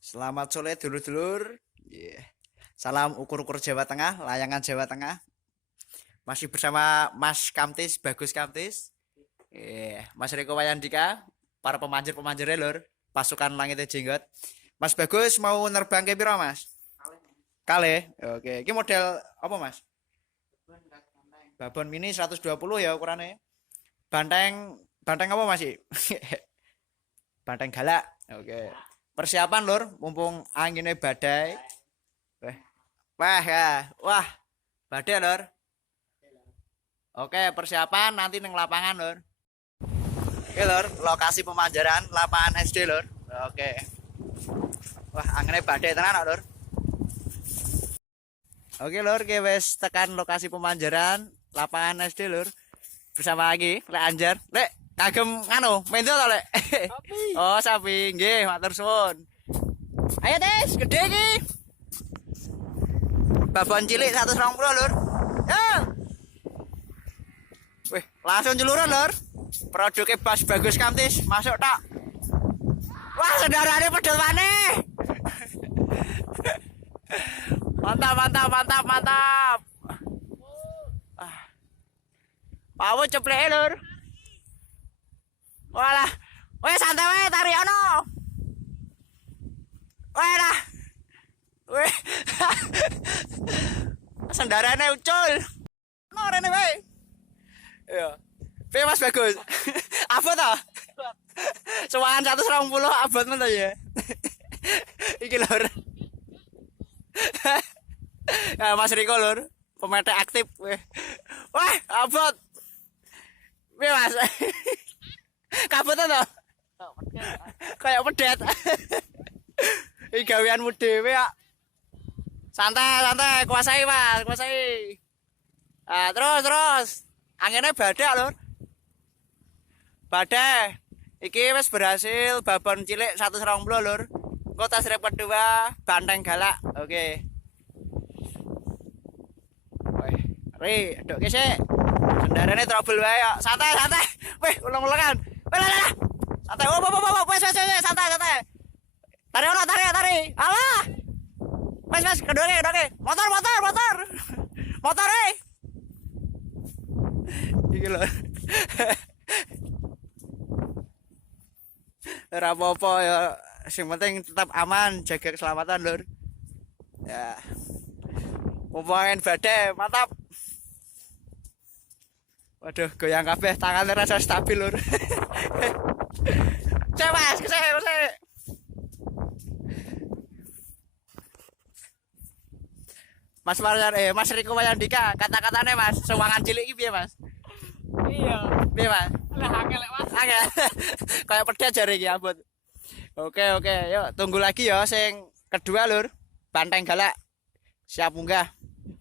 Selamat sore dulur-dulur. Yeah. Salam ukur-ukur Jawa Tengah, layangan Jawa Tengah. Masih bersama Mas Kamtis, Bagus Kamtis. Mas Riko Wayandika, para pemanjer-pemanjer lur, pasukan langit jenggot. Mas Bagus mau nerbang ke piro, Mas? Kale. Oke, iki model apa, Mas? Babon mini 120 ya ukurannya. Banteng apa, Mas? Banteng galak. Oke. Persiapan lur, mumpung anginnya badai. Wah ya, wah badai lur. Oke, persiapan nanti neng lapangan lur. Oke lur, lokasi pemanjaran lapangan SD lur. Oke. Wah, anginnya badai tenan lur. Oke lur, wes tekan lokasi pemanjaran lapangan SD lur. Bersama lagi Lek Anjar. Lek kagem nganu, mendo to Lek. Oh, sapi. Nggih, matur suwun. Ayo Tes, gede iki. Babon cilik 120 lur. Yo. Wih, langsung juluran lur. Produknya Bas Bagus Kamtis, masuk tak. Wah, saudarane pedot maneh. Mantap. Pawo cepleke lur. Walah. Weh santai wae tarik ono. Weh lah. Weh. Sendarane ucul. Ono rene wae. Iya. Piye Mas Bagus? Apa ta? Cuman 120 abot men ya. Iki lur. Ya Mas Riko lur, pemetek aktif weh. Wah, abot. Piye Mas? Kabut to? Kayak pedet. Iki gaweanmu dhewe ya. Santai, kuasai Mas, kuasai. Ah, terus. Anginnya badak lur. Badai. Iki wis berhasil babon cilik 120 lur. Engko tes rep kedua banteng galak. Oke. Wih, ri, nduk ki sik. Sendarane trouble wae kok. Santai. Wih, ulung-ulungan. Lah. Santai. Wes, santai. Tarik. Alah. Wes, kedoke. Motor. Motor. Iki lho. Ora apa-apa ya, sing penting tetap aman, jaga keselamatan lur. Ya. Ngomongin badai, mantap. Waduh, goyang kabeh, tangannya rasa stabil lur. Cek Mas, kesek. Mas Riko Wayandika, kata-katanya Mas, sewangan cilik iki piye Mas? Iya. Piye Mas? Lah angel Mas. Angel. Kayak pedet jare iki abot. Oke, yuk tunggu lagi ya sing kedua lur. Banteng galak. Siap munggah.